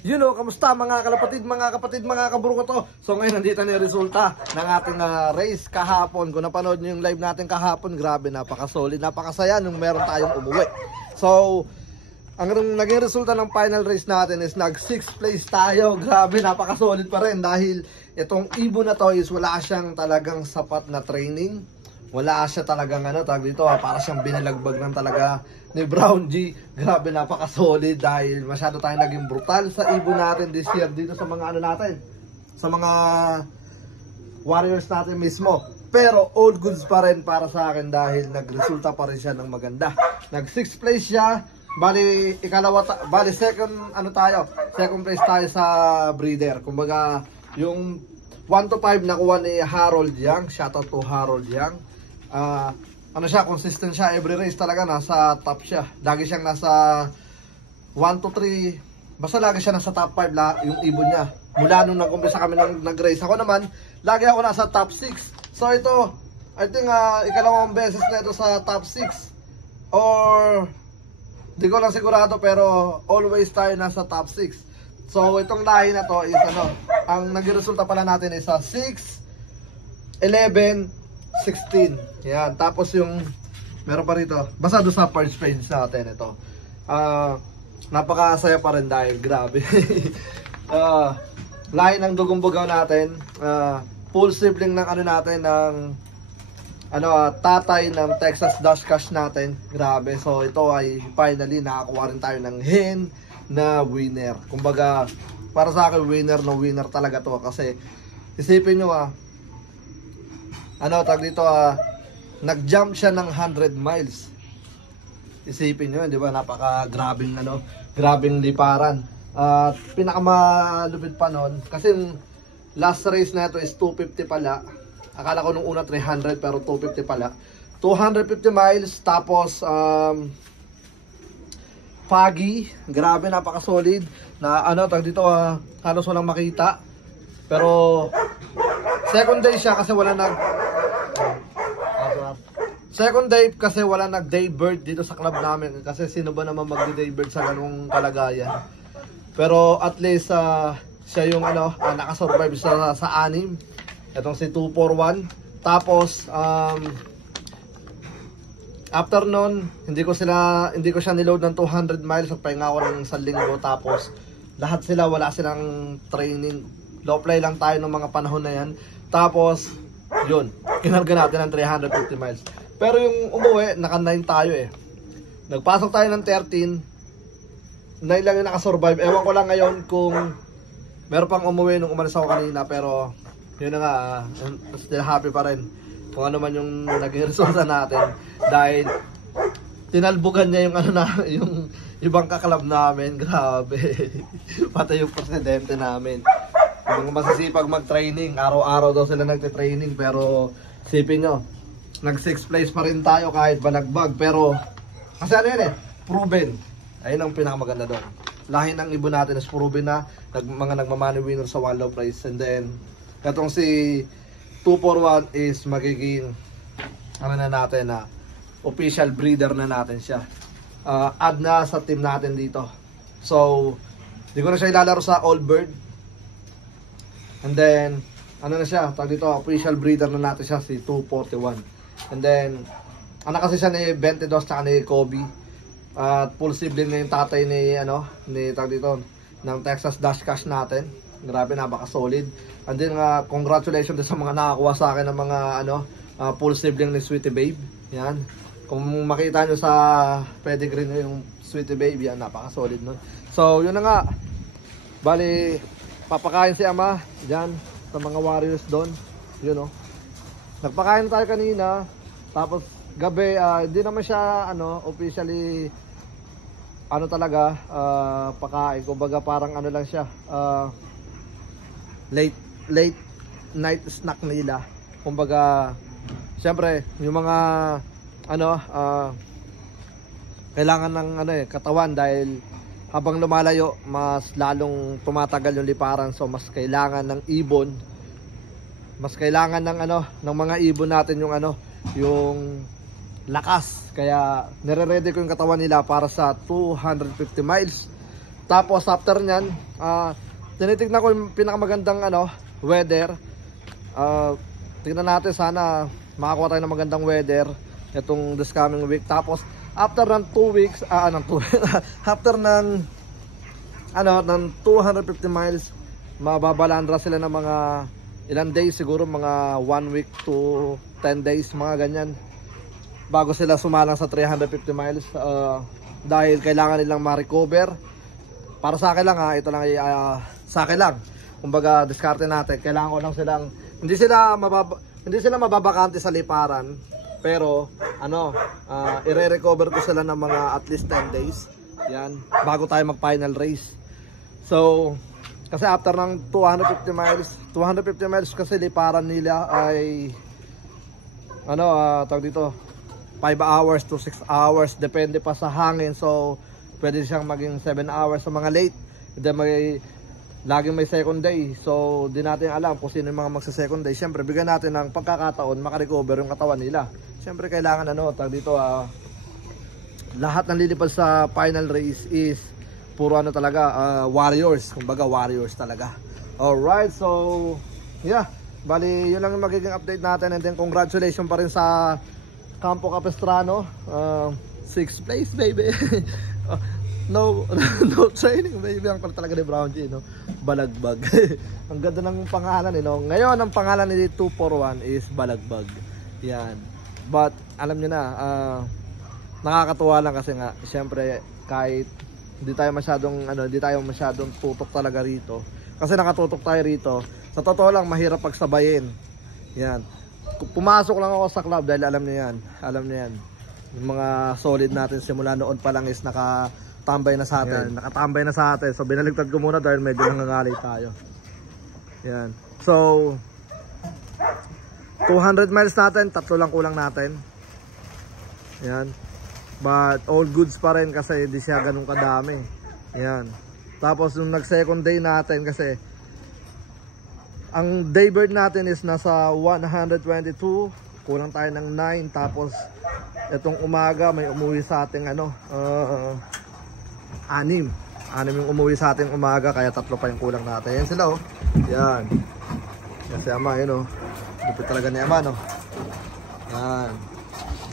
Kamusta mga kalapatid, mga kapatid, mga kaburo ko to. So ngayon nandito na yung resulta ng ating race kahapon. Kung napanood nyo yung live natin kahapon, grabe, napaka-solid, napakasaya nung meron tayong umuwi. So, ang naging resulta ng final race natin is nag 6th place tayo. Grabe, napaka-solid pa rin dahil itong ibon na to is wala siyang talagang sapat na training. Wala siya talagang tawag dito, para siyang binalagbag ng talaga ni Brown G. Grabe, napaka-solid dahil masyado tayong naging brutal sa ibon natin this year dito sa mga natin, sa mga warriors natin mismo. Pero all goods pa rin para sa akin dahil nagresulta pa rin siya ng maganda. Nag 6th place siya, bali second second place tayo sa breeder. Kumbaga yung 1 to 5 nakuha ni Harold Young. Shoutout to Harold Young. Consistent siya every race talaga, nasa top siya. Lagi siyang nasa 1 to 3, basta lagi siya nasa top 5 yung ibon niya. Mula nung nag-umpisa kami nag-race. Ako naman, lagi ako nasa top 6. So ito, I think ikalawang beses na ito sa top 6. Or, di ko lang sigurado, pero always tayo nasa top 6. So itong lahi na to is ang nagresulta pala natin is 6, 11, 16. Yan. Tapos yung meron pa rito. Basta doon sa first page natin ito. Napakasaya pa rin dahil grabe. Lahi ng dugong-bugaw natin. Full sibling ng natin ng tatay ng Texas Dashcash natin. Grabe. So ito ay finally nakakuha rin tayo ng hen na winner. Kumbaga para sa akin winner na winner talaga to kasi isipin nyo nag-jump siya ng 100 miles. Isipin nyo, di ba? Napaka-grabing grabing liparan. At pinakamalupit pa nun, kasi last race na ito is 250 pala. Akala ko nung una 300 pero 250 pala. 250 miles tapos foggy. Grabe, napaka-solid. Na halos walang makita. Pero second day siya kasi wala nag-day bird dito sa club namin. Kasi sino ba naman mag-day bird sa ganung kalagayan. Pero at least siya yung nakasurvive sa anim. Itong si 241. Tapos after nun, hindi ko siya niload ng 200 miles at pahinga ako ng 1 linggo. Tapos lahat sila wala silang training. Low play lang tayo ng mga panahon na yan. Tapos yun, kinarga natin ng 350 miles. Pero yung umuwi, naka 9 tayo Nagpasok tayo ng 13, 9 lang yung nakasurvive. Ewan ko lang ngayon kung meron pang umuwi nung umalis ako kanina. Pero yun na nga, still happy pa rin kung ano man yung naging resulta natin. Dahil tinalbugan niya yung yung ibang kaklab namin. Grabe. Pati yung presidente namin. Yung masisipag mag-training, araw-araw daw sila nagte-training. Pero sipin nyo, nag 6th place pa rin tayo kahit balagbag. Pero kasi proven. Ayun ang pinakamaganda doon. Lahi ng ibon natin is proven na mga nagmamani winner sa one low price. And then katong si 241 is magiging official breeder na natin siya. Add na sa team natin dito. So hindi ko na siya ilalaro sa all bird. And then, official breeder na natin siya, si 241. And then, kasi siya ni 22 tsaka ni Kobe. At full sibling na yung tatay ng Texas Dashcash natin. Grabe, napaka-solid. And then, congratulations sa mga nakakuha sa akin ng mga, full sibling ni Sweetie Babe. Yan. Kung makita nyo sa pedigree nyo yung Sweetie Babe, yan, napaka-solid nun. So, yun na nga. Bali, papakain si ama dyan sa mga warriors doon. Nagpakain tayo kanina. Tapos gabi, hindi naman siya officially pakain. Kumbaga parang lang siya, late night snack nila. Kumbaga syempre yung mga kailangan ng katawan dahil habang lumalayo, mas lalong tumatagal yung liparan. So mas kailangan ng ibon. Mas kailangan ng ng mga ibon natin yung lakas. Kaya nire-ready ko yung katawan nila para sa 250 miles. Tapos after nyan, tinitignan ko yung pinakamagandang weather. Tignan natin, sana makakuha tayo ng magandang weather itong this coming week. Tapos after ng 2 weeks, after ng 250 miles, mababalandra sila ng mga ilang days, siguro mga 1 week to 10 days, mga ganyan, bago sila sumalang sa 350 miles. Dahil kailangan nilang ma-recover. Para sa akin lang ito lang sa akin lang. Kumbaga, diskarte natin. Kailangan ko lang silang hindi sila mababakante sa liparan, pero i-recover ko sila ng mga at least 10 days. Yan, bago tayo mag-final race. So, kasi after ng 250 miles kasi liparan nila ay tawag dito 5 hours to 6 hours, depende pa sa hangin. So pwede siyang maging 7 hours sa mga late. Then laging may second day. So di natin alam kung sino yung mga magsa-second day. Siyempre bigyan natin ng pagkakataon makarecover yung katawan nila. Siyempre kailangan tawag dito lahat ng lilipad sa final race is puro talaga warriors. Kumbaga warriors talaga. Alright, so yeah, bali yun lang yung magiging update natin. And then congratulations pa rin sa Campo Capistrano, 6th place baby. No training baby, ang pala talaga ni Brown G, Balagbag. Ang ganda ng pangalan Ngayon ang pangalan ni 241 is Balagbag. Yan. But alam niyo na, nakakatuwa lang kasi nga siyempre kahit hindi tayo masyadong tutok talaga rito. Kasi nakatutok tayo rito. Sa totoo lang mahirap pagsabayin. Yan. Pumasok lang ako sa club dahil alam niyo yan. Yung mga solid natin simula noon pa lang is nakatambay na sa atin. Nakatambay na sa atin. So binaligtad ko muna dahil medyo nangangalay tayo. Yan. So 200 miles natin, 3 lang kulang natin. Yan. But all goods pa rin kasi hindi siya ganun kadami. Yan. Tapos yung nag second day natin kasi ang daybird natin is nasa 122, kulang tayo ng 9. Tapos itong umaga may umuwi sa ating 6 yung umuwi sa ating umaga, kaya 3 pa yung kulang natin. Yan sila yan. Kasi ama lupit talaga ni ama yan.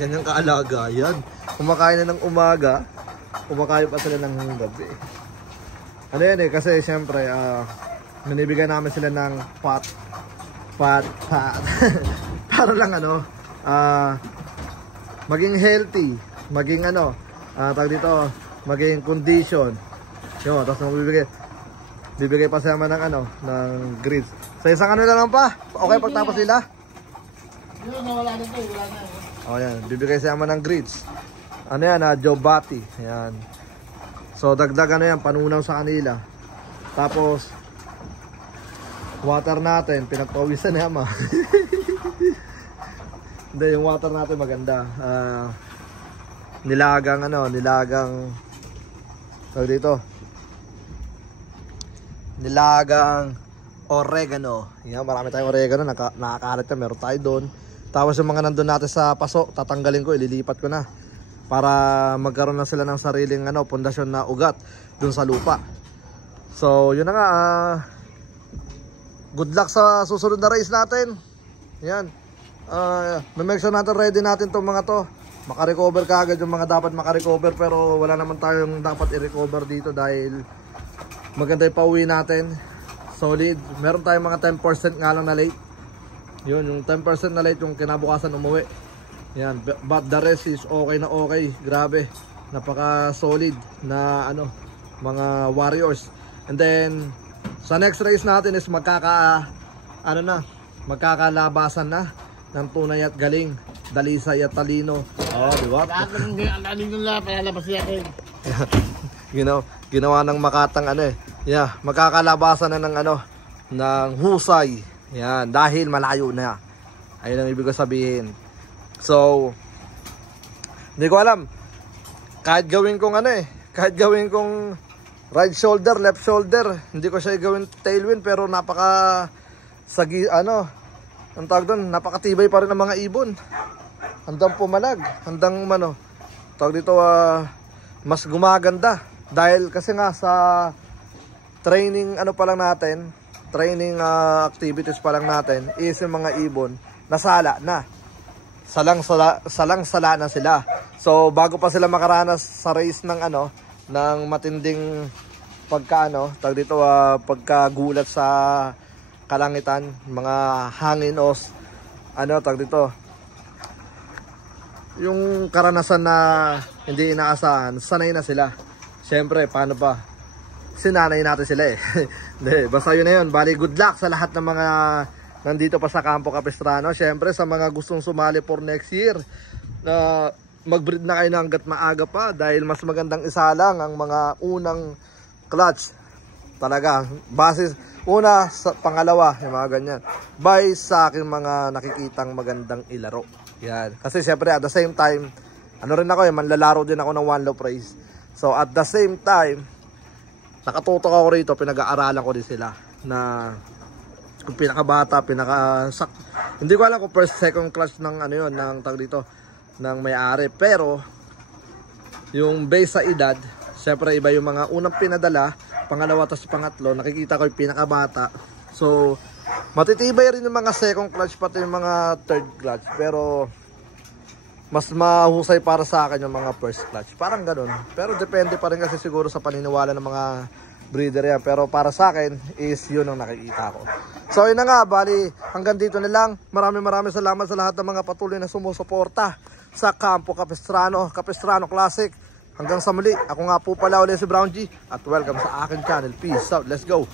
Ganyan kaalaga yan. Kumakain na ng umaga, kumakain pa sila ng gabi. Yan kasi syempre nanibigyan namin sila ng pot para lang maging healthy, maging tawag dito, maging condition. Tapos bibigay pa sila ng ng grits. Sa isang lang pa, okay pagtapos nila. Wala na. Yan, bibigay sila ng grits. Joe Bati. Yan. So dagdag yan, panunaw sa kanila. Tapos water natin, pinagpawisan ni ama. Hindi, yung water natin maganda. Nilagang tawag dito, nilagang oregano. Yan, marami tayong oregano, nakakalat na, meron tayo doon. Tapos yung mga nandun natin sa paso, tatanggalin ko, ililipat ko na para magkaroon na sila ng sariling pundasyon na ugat dun sa lupa. So yun na nga, good luck sa susunod na race natin. Yan. Make sure natin ready natin tong mga to. Makarecover ka agad yung mga dapat makarecover, pero wala naman tayong dapat i-recover dito dahil maganda yung pauwi natin. Solid. Meron tayong mga 10% nga lang na late. Yun, yung 10% na late yung kinabukasan umuwi. Yan, but the rest is okay na okay. Grabe. Napaka solid na mga warriors. And then sa next race natin is magkakalabasan na ng tunay at galing, dalisay at talino. Di ba? Ginawa ng Makatang magkakalabasan na ng husay. Yan, dahil malayo na. Ayun ang ibig ko sabihin. So hindi ko alam, kahit gawin kong right shoulder, left shoulder, hindi ko siya gawin tailwind, pero napaka ang tawag doon, napakatibay pa rin ng mga ibon. Handang pumalag, handang tawag dito, mas gumaganda Dahil kasi nga sa training ano pa lang natin, training activities pa lang natin is yung mga ibon nasala na. Salang-sala na sila. So bago pa sila makaranas sa race ng ano, ng matinding pagkagulat sa kalangitan, mga hangin o yung karanasan na hindi inaasahan, sanay na sila. Siyempre, paano pa? Sinanay natin sila eh. Basta yun na yun. Bali, good luck sa lahat ng mga nandito pa sa Campo Capistrano. Siyempre, sa mga gustong sumali for next year, mag-breed na kayo na hanggat maaga pa dahil mas magandang isalang ang mga unang clutch. Talaga, basis, una, sa pangalawa, yung mga ganyan. By sa aking mga nakikitang magandang ilaro. Yan. Kasi siyempre, at the same time, ano rin ako manlalaro din ako ng One Love Race. So, at the same time, nakatutok ako rito, pinag-aaralan ko din sila na kung pinakabata, hindi ko alam kung first, second class ng ano yun, ng tag dito, ng may-ari. Pero, yung base sa edad, syempre iba yung mga unang pinadala, pangalawa tapos pangatlo, nakikita ko yung pinakabata. So, matitibay rin yung mga second clutch, pati yung mga third clutch. Pero, mas mahusay para sa akin yung mga first clutch. Parang ganun. Pero depende pa rin kasi siguro sa paniniwala ng mga breeder yan. Pero para sa akin is yun ang nakikita ko. So yun na nga, bali hanggang dito na lang. Maraming salamat sa lahat ng mga patuloy na sumusuporta sa Campo Capistrano Classic. Hanggang sa muli, ako nga po pala ulit si Brown G. At welcome sa akin channel. Peace out, let's go.